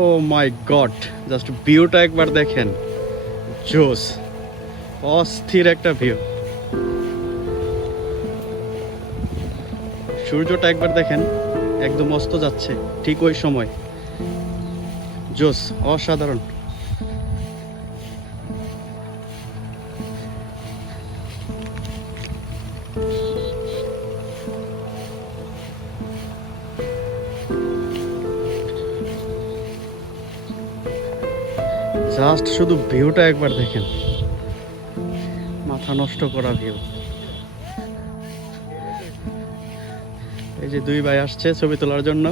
ও মাই god, just ভিউটা একবার দেখেন, জোস, অস্থির একটা ভিউ। সূর্যটা একবার দেখেন, একদম অস্ত যাচ্ছে ঠিক ওই সময়, জোস, অসাধারণ। জাস্ট শুধু ভিউটা একবার দেখেন, মাথা নষ্ট করা ভিউ। এই যে দুই ভাই আসছে ছবি তোলার জন্য।